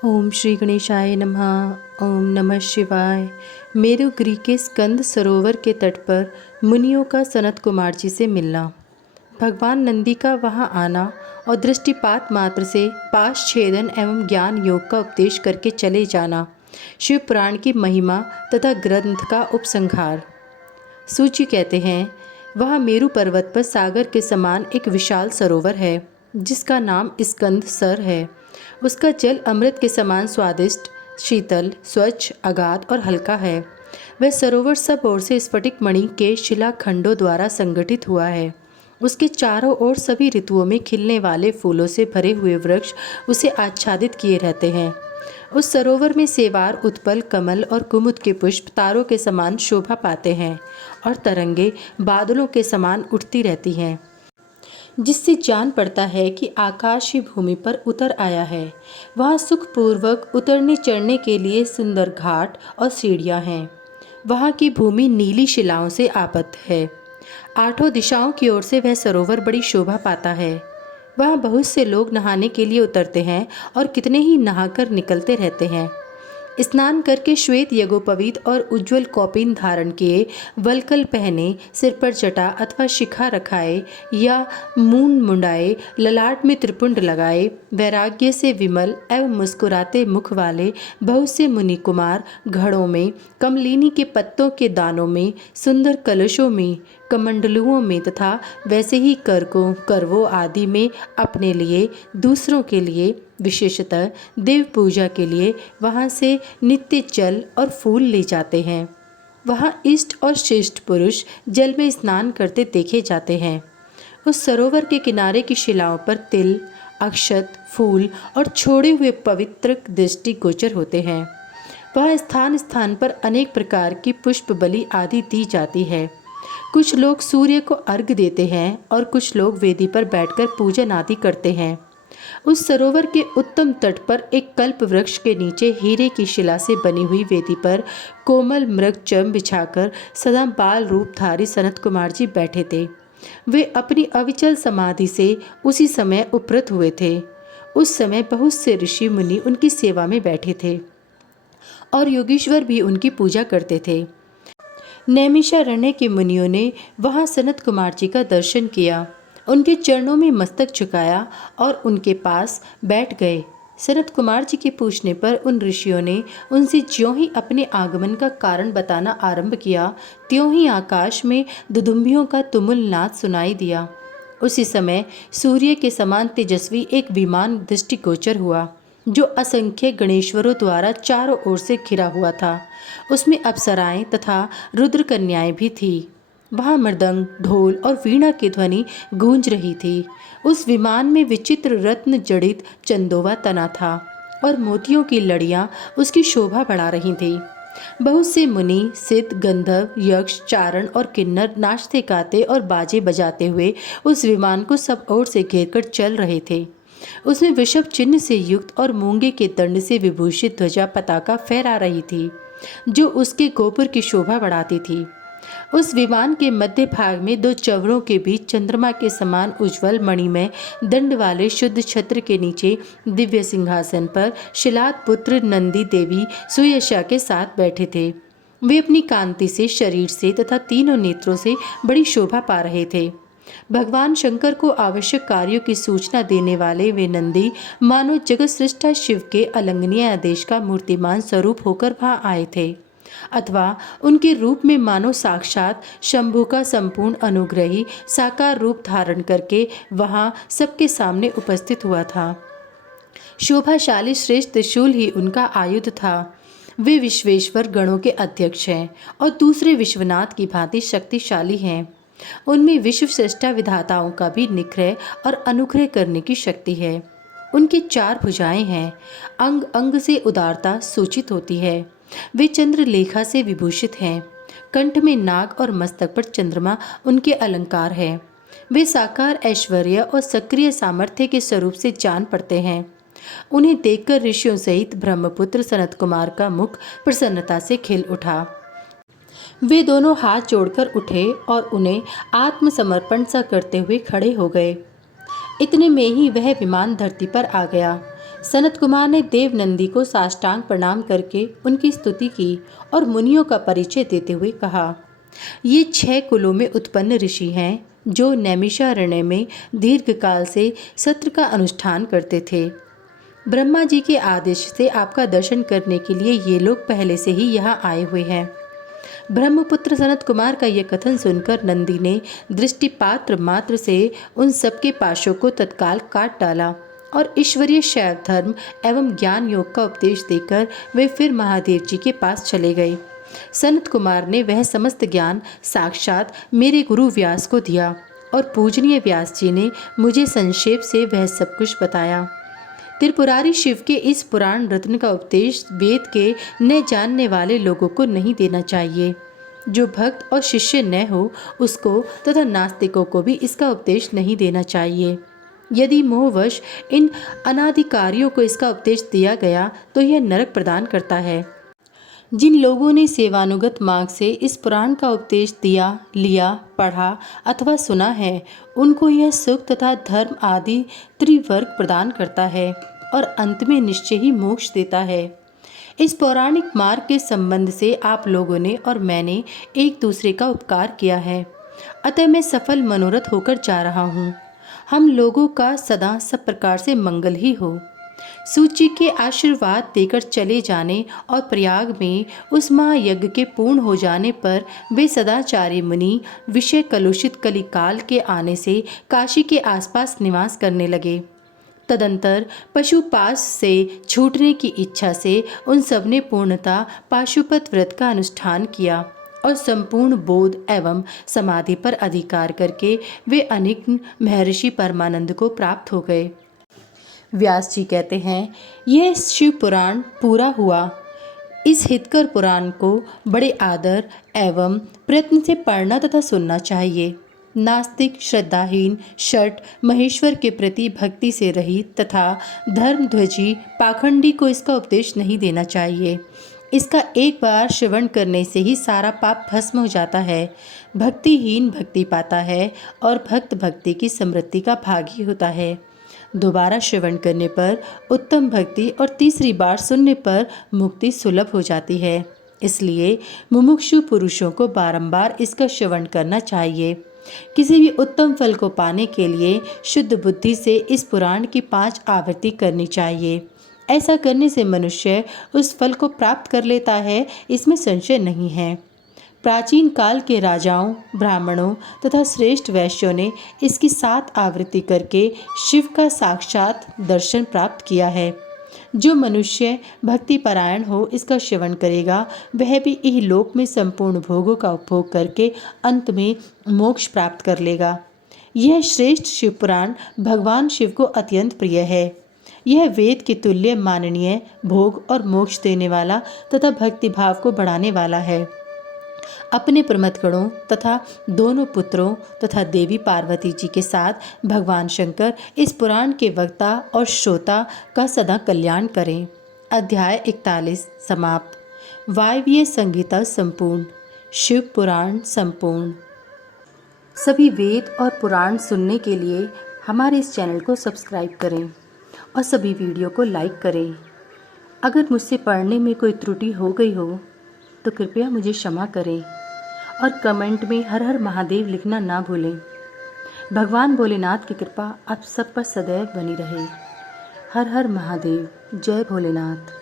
ओम श्री गणेशाय नमः। ओम नमः शिवाय। मेरुगिरी के स्कंद सरोवर के तट पर मुनियों का सनत कुमार जी से मिलना, भगवान नंदी का वहां आना और दृष्टिपात मात्र से पाश छेदन एवं ज्ञान योग का उपदेश करके चले जाना, शिव पुराण की महिमा तथा ग्रंथ का उपसंहार। सूची कहते हैं, वह मेरु पर्वत पर सागर के समान एक विशाल सरोवर है जिसका नाम स्कंद सर है। उसका जल अमृत के समान स्वादिष्ट, शीतल, स्वच्छ, अगाध और हल्का है। वह सरोवर सब ओर से स्फटिक मणि के शिलाखंडों द्वारा संगठित हुआ है। उसके चारों ओर सभी ऋतुओं में खिलने वाले फूलों से भरे हुए वृक्ष उसे आच्छादित किए रहते हैं। उस सरोवर में सेवार, उत्पल, कमल और कुमुद के पुष्प तारों के समान शोभा पाते हैं और तरंगे बादलों के समान उठती रहती हैं, जिससे जान पड़ता है कि आकाश ही भूमि पर उतर आया है। वहाँ सुखपूर्वक उतरने चढ़ने के लिए सुंदर घाट और सीढ़ियाँ हैं। वहाँ की भूमि नीली शिलाओं से आवृत है। आठों दिशाओं की ओर से वह सरोवर बड़ी शोभा पाता है। वहाँ बहुत से लोग नहाने के लिए उतरते हैं और कितने ही नहाकर निकलते रहते हैं। स्नान करके श्वेत यज्ञोपवीत और उज्ज्वल कौपीन धारण किए, वलकल पहने, सिर पर जटा अथवा शिखा रखाए या मूंड मुंडाए, ललाट में त्रिपुंड लगाए, वैराग्य से विमल एवं मुस्कुराते मुख वाले बहुत से मुनि कुमार घड़ों में, कमलिनी के पत्तों के दानों में, सुंदर कलशों में, कमंडलुओं में तथा वैसे ही करकों, करवों आदि में अपने लिए, दूसरों के लिए, विशेषतः देव पूजा के लिए वहाँ से नित्य जल और फूल ले जाते हैं। वहाँ इष्ट और श्रेष्ठ पुरुष जल में स्नान करते देखे जाते हैं। उस सरोवर के किनारे की शिलाओं पर तिल, अक्षत, फूल और छोड़े हुए पवित्र दृष्टि गोचर होते हैं। वहाँ स्थान स्थान पर अनेक प्रकार की पुष्प बलि आदि दी जाती है। कुछ लोग सूर्य को अर्घ्य देते हैं और कुछ लोग वेदी पर बैठकर पूजन आदि करते हैं। उस सरोवर के उत्तम तट पर एक कल्प वृक्ष के नीचे हीरे की शिला से बनी हुई वेदी पर कोमल मृग चम बिछाकर सदा बाल रूपधारी सनत कुमार जी बैठे थे। वे अपनी अविचल समाधि से उसी समय उपरत हुए थे। उस समय बहुत से ऋषि मुनि उनकी सेवा में बैठे थे और योगीश्वर भी उनकी पूजा करते थे। नैमिषारण्य के मुनियों ने वहां सनत कुमार जी का दर्शन किया, उनके चरणों में मस्तक झुकाया और उनके पास बैठ गए। सनत कुमार जी के पूछने पर उन ऋषियों ने उनसे ज्यों ही अपने आगमन का कारण बताना आरंभ किया, त्यों ही आकाश में दुदुम्बियों का तुमुल नाद सुनाई दिया। उसी समय सूर्य के समान तेजस्वी एक विमान दृष्टिगोचर हुआ, जो असंख्य गणेश्वरों द्वारा चारों ओर से घिरा हुआ था। उसमें अप्सराएं तथा रुद्र कन्याएं भी थीं। वहाँ मृदंग, ढोल और वीणा की ध्वनि गूंज रही थी। उस विमान में विचित्र रत्न जड़ित चंदोवा तना था और मोतियों की लड़ियां उसकी शोभा बढ़ा रही थीं। बहुत से मुनि, सिद्ध, गंधर्व, यक्ष, चारण और किन्नर नाचते गाते और बाजे बजाते हुए उस विमान को सब ओर से घेरकर चल रहे थे। उसमें वृषभ चिन्ह से युक्त और मूंगे के दंड से विभूषित ध्वजा पताका फहरा रही थी, जो उसके गोपुर की शोभा बढ़ाती थी। उस विमान के मध्य भाग में दो चवरों के बीच चंद्रमा के समान उज्ज्वल मणिमय दंड वाले शुद्ध छत्र के नीचे दिव्य सिंहासन पर शिलाद पुत्र नंदी देवी सुयशा के साथ बैठे थे। वे अपनी कांति से, शरीर से तथा तीनों नेत्रों से बड़ी शोभा पा रहे थे। भगवान शंकर को आवश्यक कार्यों की सूचना देने वाले वे नंदी मानो जगत सृष्टा शिव के अलंघनीय आदेश का मूर्तिमान स्वरूप होकर वहां आए थे, अथवा उनके रूप में मानो साक्षात शंभु का संपूर्ण अनुग्रही साकार रूप धारण करके वहां सबके सामने उपस्थित हुआ था। शोभाशाली श्रेष्ठ त्रिशूल ही उनका आयुध था। वे विश्वेश्वर गणों के अध्यक्ष हैं और दूसरे विश्वनाथ की भांति शक्तिशाली हैं। उनमें विश्व सृष्टा विधाताओं का भी निग्रह और अनुग्रह करने की शक्ति है। उनकी चार भुजाएं हैं, अंग अंग से उदारता सूचित होती है। वे चंद्रलेखा से विभूषित हैं। कंठ में नाग और मस्तक पर चंद्रमा उनके अलंकार है। वे साकार ऐश्वर्य और सक्रिय सामर्थ्य के स्वरूप से जान पड़ते हैं। उन्हें देखकर ऋषियों सहित ब्रह्मपुत्र सनत कुमार का मुख प्रसन्नता से खिल उठा। वे दोनों हाथ जोड़कर उठे और उन्हें आत्मसमर्पण सा करते हुए खड़े हो गए। इतने में ही वह विमान धरती पर आ गया। सनत कुमार ने देव नंदी को साष्टांग प्रणाम करके उनकी स्तुति की और मुनियों का परिचय देते हुए कहा, ये 6 कुलों में उत्पन्न ऋषि हैं जो नैमिषारण्य में दीर्घकाल से सत्र का अनुष्ठान करते थे। ब्रह्मा जी के आदेश से आपका दर्शन करने के लिए ये लोग पहले से ही यहाँ आए हुए हैं। ब्रह्मपुत्र सनत कुमार का यह कथन सुनकर नंदी ने दृष्टिपात्र मात्र से उन सबके पाशों को तत्काल काट डाला और ईश्वरीय शैव धर्म एवं ज्ञान योग का उपदेश देकर वे फिर महादेव जी के पास चले गए। सनत कुमार ने वह समस्त ज्ञान साक्षात मेरे गुरु व्यास को दिया और पूजनीय व्यास जी ने मुझे संक्षेप से वह सब कुछ बताया। त्रिपुरारी शिव के इस पुराण रत्न का उपदेश वेद के न जानने वाले लोगों को नहीं देना चाहिए। जो भक्त और शिष्य न हो उसको तथा नास्तिकों को भी इसका उपदेश नहीं देना चाहिए। यदि मोहवश इन अनाधिकारियों को इसका उपदेश दिया गया तो यह नरक प्रदान करता है। जिन लोगों ने सेवानुगत मार्ग से इस पुराण का उपदेश दिया, लिया, पढ़ा अथवा सुना है, उनको यह सुख तथा धर्म आदि त्रिवर्ग प्रदान करता है और अंत में निश्चय ही मोक्ष देता है। इस पौराणिक मार्ग के संबंध से आप लोगों ने और मैंने एक दूसरे का उपकार किया है, अतः मैं सफल मनोरथ होकर जा रहा हूँ। हम लोगों का सदा सब प्रकार से मंगल ही हो। सूची के आशीर्वाद देकर चले जाने और प्रयाग में उस महायज्ञ के पूर्ण हो जाने पर वे सदाचारी मुनि विषय कलुषित कलिकाल के आने से काशी के आसपास निवास करने लगे। तदंतर पशुपास से छूटने की इच्छा से उन सब ने पूर्णतः पाशुपत व्रत का अनुष्ठान किया और संपूर्ण बोध एवं समाधि पर अधिकार करके वे अनेक महर्षि परमानंद को प्राप्त हो गए। व्यास जी कहते हैं, यह शिव पुराण पूरा हुआ। इस हितकर पुराण को बड़े आदर एवं प्रयत्न से पढ़ना तथा सुनना चाहिए। नास्तिक, श्रद्धाहीन, शठ, महेश्वर के प्रति भक्ति से रहित तथा धर्मध्वजी पाखंडी को इसका उपदेश नहीं देना चाहिए। इसका एक बार श्रवण करने से ही सारा पाप भस्म हो जाता है। भक्तिहीन भक्ति पाता है और भक्त भक्ति की समृद्धि का भागी होता है। दोबारा श्रवण करने पर उत्तम भक्ति और तीसरी बार सुनने पर मुक्ति सुलभ हो जाती है। इसलिए मुमुक्षु पुरुषों को बारंबार इसका श्रवण करना चाहिए। किसी भी उत्तम फल को पाने के लिए शुद्ध बुद्धि से इस पुराण की 5 आवृत्ति करनी चाहिए। ऐसा करने से मनुष्य उस फल को प्राप्त कर लेता है, इसमें संशय नहीं है। प्राचीन काल के राजाओं, ब्राह्मणों तथा श्रेष्ठ वैश्यों ने इसकी 7 आवृत्ति करके शिव का साक्षात दर्शन प्राप्त किया है। जो मनुष्य भक्ति परायण हो इसका श्रवण करेगा, वह भी इहलोक में संपूर्ण भोगों का उपभोग करके अंत में मोक्ष प्राप्त कर लेगा। यह श्रेष्ठ शिव पुराण भगवान शिव को अत्यंत प्रिय है। यह वेद के तुल्य माननीय, भोग और मोक्ष देने वाला तथा भक्ति भाव को बढ़ाने वाला है। अपने प्रमथगणों तथा दोनों पुत्रों तथा देवी पार्वती जी के साथ भगवान शंकर इस पुराण के वक्ता और श्रोता का सदा कल्याण करें। अध्याय 41 समाप्त। वायव्य संगीता संपूर्ण। शिव पुराण संपूर्ण। सभी वेद और पुराण सुनने के लिए हमारे इस चैनल को सब्सक्राइब करें और सभी वीडियो को लाइक करें। अगर मुझसे पढ़ने में कोई त्रुटि हो गई हो तो कृपया मुझे क्षमा करें और कमेंट में हर हर महादेव लिखना ना भूलें। भगवान भोलेनाथ की कृपा आप सब पर सदैव बनी रहे। हर हर महादेव। जय भोलेनाथ।